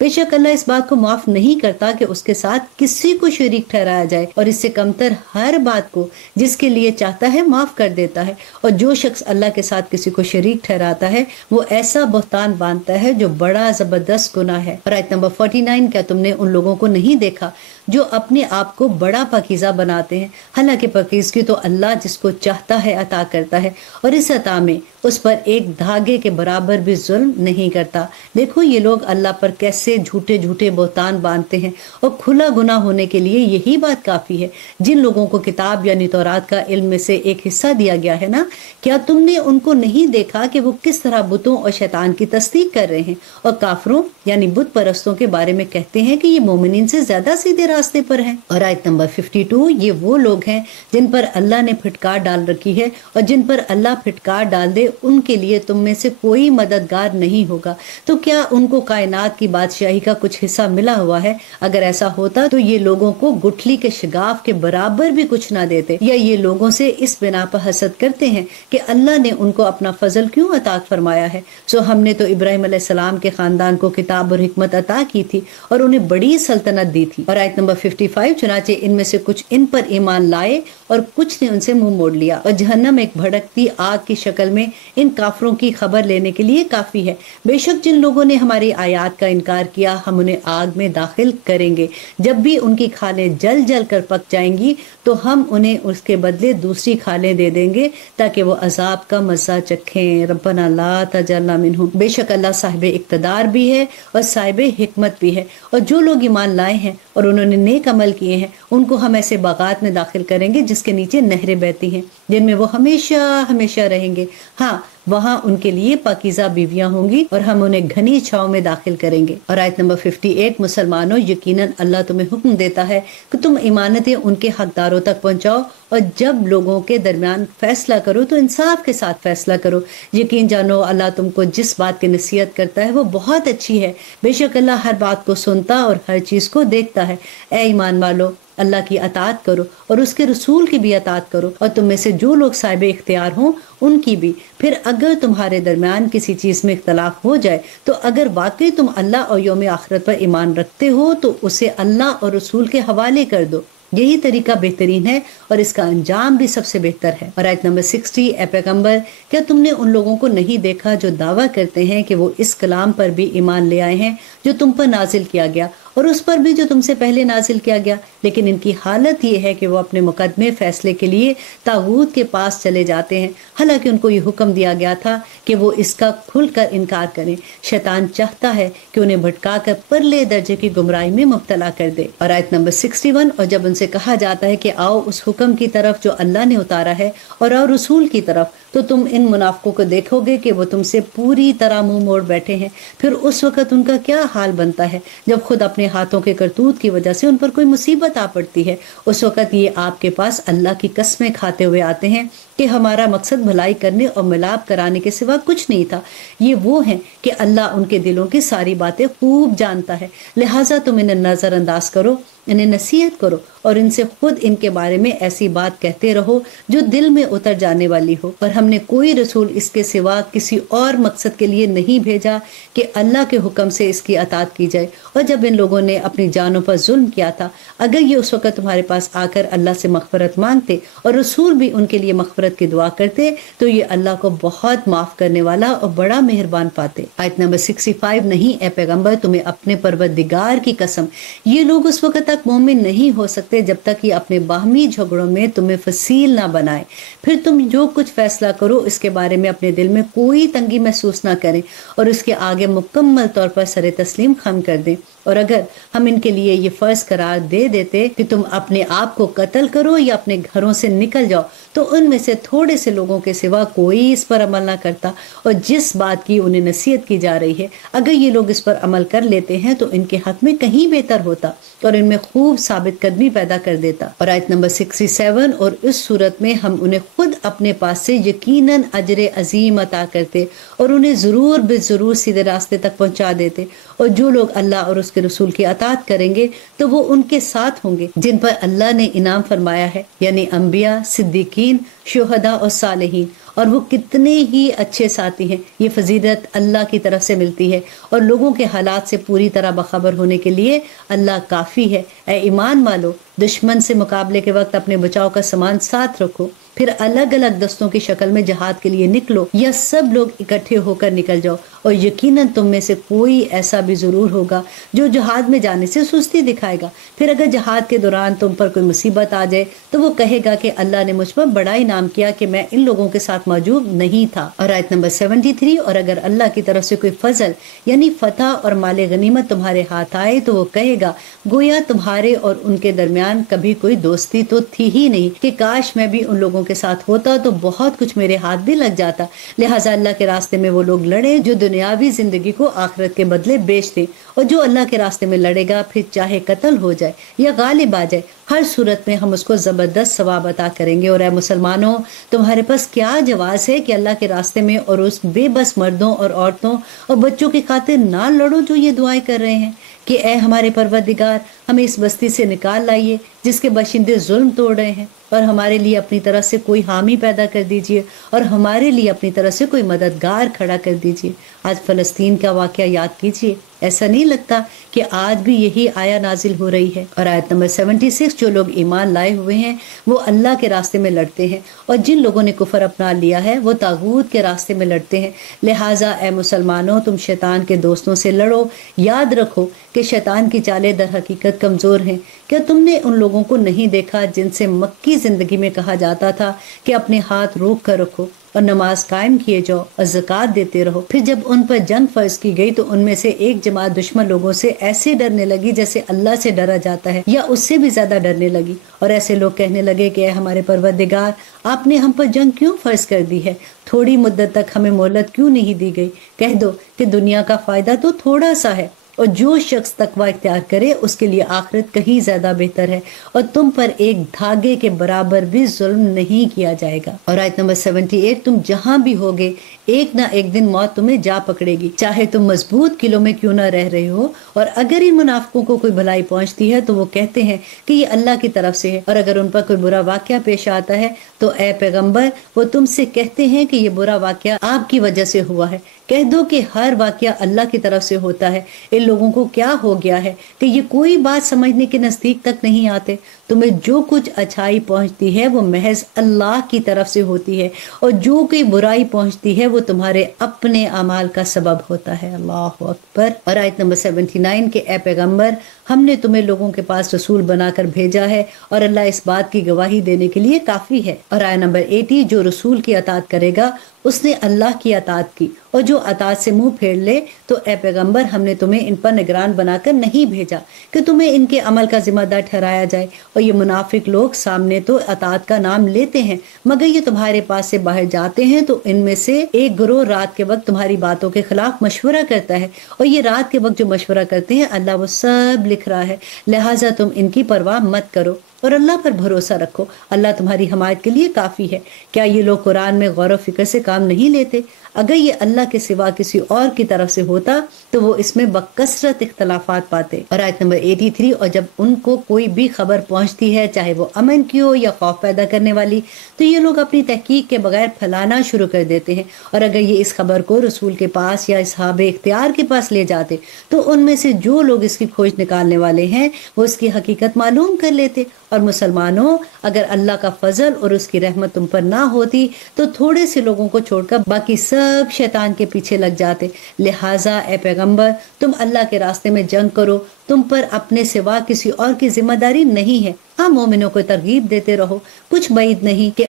بے شک اللہ اس بات کو معاف نہیں کرتا کہ اس کے ساتھ کسی کو شریک ٹھہرایا جائے، اور اس سے کمتر ہر بات کو جس کے لیے چاہتا ہے معاف کر دیتا ہے۔ اور جو شخص اللہ کے ساتھ کسی کو شریک ٹھہراتا ہے وہ ایسا بہتان باندھتا ہے جو بڑا زبردست گناہ ہے۔ اور آیت نمبر 49، کیا تم نے ان لوگوں کو نہیں دیکھا جو اپنے آپ کو بڑا پاکیزہ بناتے ہیں، حالانکہ پاکیزگی تو اللہ جس کو چاہتا ہے عطا کرتا ہے، اور اس عطا میں اس پر ایک دھاگے کے برابر بھی ظلم نہیں کرتا۔ دیکھو یہ لوگ اللہ پر کیسے جھوٹے جھوٹے بہتان باندھتے ہیں، اور کھلا گناہ ہونے کے لیے یہی بات کافی ہے۔ جن لوگوں کو کتاب یعنی تورات کا علم میں سے ایک حصہ دیا گیا ہے نا، کیا تم نے ان کو نہیں دیکھا کہ وہ کس طرح بتوں اور شیطان کی تصدیق کر رہے ہیں، اور کافروں یعنی بت پرستوں کے بارے میں کہتے ہیں کہ یہ مومنین سے زیادہ سیدھے راستے پر ہیں۔ اور آیت نمبر 52، یہ وہ لوگ ہیں جن پر اللہ نے پھٹکار ڈال رکھی ہے، اور جن پر اللہ پھٹکار ڈال دے ان کے لیے تم میں سے کوئی مددگار نہیں ہوگا۔ تو کیا ان کو کائنات کی بادشاہی کا کچھ حصہ ملا ہوا ہے؟ اگر ایسا ہوتا تو یہ لوگوں کو گٹھلی کے شگاف کے برابر بھی کچھ نہ دیتے۔ یا یہ لوگوں سے اس بنا پر حسد کرتے ہیں کہ اللہ نے ان کو اپنا فضل کیوں عطا فرمایا ہے؟ سو ہم نے تو ابراہیم علیہ السلام کے خاندان کو کتاب اور حکمت عطا کی تھی اور انہیں بڑی سلطنت دی تھی۔ اور آیت نمبر 55، چنانچہ ان میں سے کچھ ان پر ایمان لائے اور کچھ نے ان سے منہ موڑ لیا، اور جہنم ایک بھڑکتی آگ کی شکل میں ان کافروں کی خبر لینے کے لیے کافی ہے۔ بے شک جن لوگوں نے ہماری آیات کا انکار کیا ہم انہیں آگ میں داخل کریں گے، جب بھی ان کی کھالیں جل جل کر پک جائیں گی تو ہم انہیں اس کے بدلے دوسری کھالیں دے دیں گے تاکہ وہ عذاب کا مزہ چکھیں۔ ربنا لا تجعلنا منہم، بے شک اللہ صاحب اقتدار بھی ہے اور صاحب حکمت بھی ہے۔ اور جو لوگ ایمان لائے ہیں اور انہوں نے نیک عمل کیے ہیں ان کو ہم ایسے باغات میں داخل کریں گے جس کے نیچے نہریں بہتی ہیں، جن میں وہ ہمیشہ ہمیشہ رہیں گے۔ ہاں، وہاں ان کے لیے پاکیزہ بیویاں ہوں گی اور ہم انہیں گھنی چھاؤں میں داخل کریں گے۔ اور آیت نمبر 58، مسلمانوں یقیناً اللہ تمہیں حکم دیتا ہے کہ تم امانتیں ان کے حقداروں تک پہنچاؤ، اور جب لوگوں کے درمیان فیصلہ کرو تو انصاف کے ساتھ فیصلہ کرو۔ یقین جانو اللہ تم کو جس بات کی نصیحت کرتا ہے وہ بہت اچھی ہے، بے شک اللہ ہر بات کو سنتا اور ہر چیز کو دیکھتا ہے۔ اے ایمان والو، اللہ کی اطاعت کرو اور اس کے رسول کی بھی اطاعت کرو، اور تم میں سے جو لوگ صاحب اختیار ہوں ان کی بھی۔ پھر اگر تمہارے درمیان کسی چیز میں اختلاف ہو جائے تو اگر واقعی تم اللہ اور یوم آخرت پر ایمان رکھتے ہو تو اسے اللہ اور رسول کے حوالے کر دو، یہی طریقہ بہترین ہے اور اس کا انجام بھی سب سے بہتر ہے۔ اور آیت نمبر 60، اے پیغمبر کیا تم نے ان لوگوں کو نہیں دیکھا جو دعویٰ کرتے ہیں کہ وہ اس کلام پر بھی ایمان لے آئے ہیں جو تم پر نازل کیا گیا اور اس پر بھی جو تم سے پہلے نازل کیا گیا، لیکن ان کی حالت یہ ہے کہ وہ اپنے مقدمے فیصلے کے لیے طاغوت کے پاس چلے جاتے ہیں، حالانکہ ان کو یہ حکم دیا گیا تھا کہ وہ اس کا کھل کر انکار کریں۔ شیطان چاہتا ہے کہ انہیں بھٹکا کر پرلے درجے کی گمراہی میں مبتلا کر دے۔ اور آیت نمبر 61، اور جب ان سے کہا جاتا ہے کہ آؤ اس حکم کی طرف جو اللہ نے اتارا ہے اور آؤ رسول کی طرف، تو تم ان منافقوں کو دیکھو گے کہ وہ تم سے پوری طرح منہ موڑ بیٹھے ہیں۔ پھر اس وقت ان کا کیا حال بنتا ہے جب خود اپنے ہاتھوں کے کرتوت کی وجہ سے ان پر کوئی مصیبت آ پڑتی ہے۔ اس وقت یہ آپ کے پاس اللہ کی قسمیں کھاتے ہوئے آتے ہیں کہ ہمارا مقصد بھلائی کرنے اور ملاپ کرانے کے سوا کچھ نہیں تھا۔ یہ وہ ہیں کہ اللہ ان کے دلوں کی ساری باتیں خوب جانتا ہے، لہٰذا تم انہیں نظر انداز کرو، انہیں نصیحت کرو اور ان سے خود ان کے بارے میں ایسی بات کہتے رہو جو دل میں اتر جانے والی ہو۔ پر ہم نے کوئی رسول اس کے سوا کسی اور مقصد کے لیے نہیں بھیجا کہ اللہ کے حکم سے اس کی اطاعت کی جائے۔ اور جب ان لوگوں نے اپنی جانوں پر ظلم کیا تھا، اگر یہ اس وقت تمہارے پاس آ کر اللہ سے مغفرت مانگتے اور رسول بھی ان کے لیے مغفرت کی دعا کرتے تو یہ اللہ کو بہت معاف کرنے والا اور بڑا مہربان پاتے۔ آیت نمبر 65، نہیں اے پیغمبر تمہیں اپنے پروردگار کی قسم، یہ لوگ اس وقت تک مومن نہیں ہو سکتے جب تک یہ اپنے باہمی جھگڑوں میں تمہیں فصیل نہ بنائے۔ پھر تم جو کچھ فیصلہ کرو اس کے بارے میں اپنے دل میں کوئی تنگی محسوس نہ کریں اور اس کے آگے مکمل طور پر سر تسلیم خم کر دیں۔ اور اگر ہم ان کے لیے یہ فرض قرار دے دیتے کہ تم اپنے آپ کو قتل کرو یا اپنے گھروں سے نکل جاؤ تو ان میں سے تھوڑے سے لوگوں کے سوا کوئی اس پر عمل نہ کرتا، اور جس بات کی انہیں نصیحت کی جا رہی ہے اگر یہ لوگ اس پر عمل کر لیتے ہیں تو ان کے حق میں کہیں بہتر ہوتا اور ان میں خوب ثابت قدمی پیدا کر دیتا۔ اور آیت نمبر 67، اور اس صورت میں ہم انہیں خود اپنے پاس سے یقیناً اجر عظیم عطا کرتے اور انہیں ضرور بے ضرور سیدھے راستے تک پہنچا دیتے۔ اور جو لوگ اللہ اور اس کے رسول کی اطاعت کریں گے تو وہ ان کے ساتھ ہوں گے جن پر اللہ نے انعام فرمایا ہے، یعنی انبیاء، صدیقین، شہداء اور صالحین، اور وہ کتنے ہی اچھے ساتھی ہیں۔ یہ فضیلت اللہ کی طرف سے ملتی ہے اور لوگوں کے حالات سے پوری طرح باخبر ہونے کے لیے اللہ کافی ہے۔ اے ایمان والو، دشمن سے مقابلے کے وقت اپنے بچاؤ کا سامان ساتھ رکھو، پھر الگ الگ دستوں کی شکل میں جہاد کے لیے نکلو یا سب لوگ اکٹھے ہو کر نکل جاؤ، اور یقیناً تم میں سے کوئی ایسا بھی ضرور ہوگا جو جہاد میں جانے سے سستی دکھائے گا۔ پھر اگر جہاد کے دوران تم پر کوئی مصیبت آ جائے تو وہ کہے گا کہ اللہ نے مجھ پر بڑا انعام کیا کہ میں ان لوگوں کے ساتھ موجود نہیں تھا۔ اور آیت نمبر 73، اور اگر اللہ کی طرف سے کوئی فضل یعنی فتح اور مال غنیمت تمہارے ہاتھ آئے تو وہ کہے گا گویا تمہارے اور ان کے درمیان کبھی کوئی دوستی تو تھی ہی نہیں، کہ کاش میں بھی ان لوگوں کے ساتھ ہوتا تو بہت کچھ میرے ہاتھ بھی لگ جاتا۔ لہٰذا اللہ کے راستے میں وہ لوگ لڑے جو دنیاوی زندگی کو آخرت کے بدلے بیچ دیں، اور جو اللہ کے راستے میں لڑے گا پھر چاہے قتل ہو جائے یا غالب آ جائے، ہر صورت میں ہم اس کو زبردست ثواب عطا کریں گے۔ اور اے مسلمانوں، تمہارے پاس کیا جواز ہے کہ اللہ کے راستے میں اور اس بے بس مردوں اور عورتوں اور بچوں کی خاطر نہ لڑو جو یہ دعائیں کر رہے ہیں کہ اے ہمارے پروردگار، ہمیں اس بستی سے نکال لائیے جس کے باشندے ظلم توڑ رہے ہیں، اور ہمارے لیے اپنی طرف سے کوئی حامی پیدا کر دیجئے، اور ہمارے لیے اپنی طرف سے کوئی مددگار کھڑا کر دیجئے۔ آج فلسطین کا واقعہ یاد کیجئے، ایسا نہیں لگتا کہ آج بھی یہی آیا نازل ہو رہی ہے؟ اور آیت نمبر 76، جو لوگ ایمان لائے ہوئے ہیں وہ اللہ کے راستے میں لڑتے ہیں، اور جن لوگوں نے کفر اپنا لیا ہے وہ طاغوت کے راستے میں لڑتے ہیں۔ لہٰذا اے مسلمانوں، تم شیطان کے دوستوں سے لڑو، یاد رکھو کہ شیطان کی چالیں در حقیقت کمزور ہیں۔ کیا تم نے ان لوگوں کو نہیں دیکھا جن سے مکی زندگی میں کہا جاتا تھا کہ اپنے ہاتھ روک کر رکھو اور نماز قائم کیے جاؤ اور زکوٰۃ دیتے رہو؟ پھر جب ان پر جنگ فرض کی گئی تو ان میں سے ایک جماعت دشمن لوگوں سے ایسے ڈرنے لگی جیسے اللہ سے ڈرا جاتا ہے یا اس سے بھی زیادہ ڈرنے لگی، اور ایسے لوگ کہنے لگے کہ اے ہمارے پروردگار، آپ نے ہم پر جنگ کیوں فرض کر دی ہے؟ تھوڑی مدت تک ہمیں مہلت کیوں نہیں دی گئی؟ کہہ دو کہ دنیا کا فائدہ تو تھوڑا سا ہے، اور جو شخص تقوی اختیار کرے اس کے لیے آخرت کہیں زیادہ بہتر ہے، اور تم پر ایک دھاگے کے برابر بھی ظلم نہیں کیا جائے گا۔ اور آیت نمبر 78، تم جہاں بھی ہوگے ایک نہ ایک دن موت تمہیں جا پکڑے گی، چاہے تم مضبوط قلعوں میں کیوں نہ رہ رہے ہو۔ اور اگر ان منافقوں کو کوئی بھلائی پہنچتی ہے تو وہ کہتے ہیں کہ یہ اللہ کی طرف سے ہے، اور اگر ان پر کوئی برا واقعہ پیش آتا ہے تو اے پیغمبر، وہ تم سے کہتے ہیں کہ یہ برا واقعہ آپ کی وجہ سے ہوا ہے۔ کہہ دو کہ ہر واقعہ اللہ کی طرف سے ہوتا ہے۔ ان لوگوں کو کیا ہو گیا ہے کہ یہ کوئی بات سمجھنے کے نزدیک تک نہیں آتے؟ تمہیں جو کچھ اچھائی پہنچتی ہے وہ محض اللہ کی طرف سے ہوتی ہے، اور جو کوئی برائی پہنچتی ہے وہ تمہارے اپنے اعمال کا سبب ہوتا ہے۔ اللہ اکبر۔ اور آیت نمبر 79 کہ اے پیغمبر، ہم نے تمہیں لوگوں کے پاس رسول بنا کر بھیجا ہے، اور اللہ اس بات کی گواہی دینے کے لیے کافی ہے۔ اور آیت نمبر 80، جو رسول کی اطاعت کرے گا اس نے اللہ کی اطاعت کی، اور جو اطاعت سے منہ پھیر لے تو اے پیغمبر، ہم نے تمہیں ان پر نگران بنا کر نہیں بھیجا کہ تمہیں ان کے عمل کا ذمہ دار ٹھہرایا جائے۔ اور یہ منافق لوگ سامنے تو اطاعت کا نام لیتے ہیں، مگر یہ تمہارے پاس سے باہر جاتے ہیں تو ان میں سے ایک گروہ رات کے وقت تمہاری باتوں کے خلاف مشورہ کرتا ہے، اور یہ رات کے وقت جو مشورہ کرتے ہیں اللہ وہ سب لکھ رہا ہے، لہٰذا تم ان کی پرواہ مت کرو اور اللہ پر بھروسہ رکھو، اللہ تمہاری حمایت کے لیے کافی ہے۔ کیا یہ لوگ قرآن میں غور و فکر سے کام نہیں لیتے؟ اگر یہ اللہ کے سوا کسی اور کی طرف سے ہوتا تو وہ اس میں بکثرت اختلافات پاتے۔ اور آیت نمبر 83، اور جب ان کو کوئی بھی خبر پہنچتی ہے چاہے وہ امن کی ہو یا خوف پیدا کرنے والی، تو یہ لوگ اپنی تحقیق کے بغیر پھیلانا شروع کر دیتے ہیں، اور اگر یہ اس خبر کو رسول کے پاس یا اصحاب اختیار کے پاس لے جاتے تو ان میں سے جو لوگ اس کی کھوج نکالنے والے ہیں وہ اس کی حقیقت معلوم کر لیتے۔ اور مسلمانوں، اگر اللہ کا فضل اور اس کی رحمت تم پر نہ ہوتی تو تھوڑے سے لوگوں کو چھوڑ کر باقی سب شیطان کے پیچھے لگ جاتے۔ لہٰذا اے پیغمبر، تم اللہ کے راستے میں جنگ کرو، تم پر اپنے سوا کسی اور کی ذمہ داری نہیں ہے۔ ہاں، مومنوں کو ترغیب دیتے رہو، کچھ بعید نہیں کہ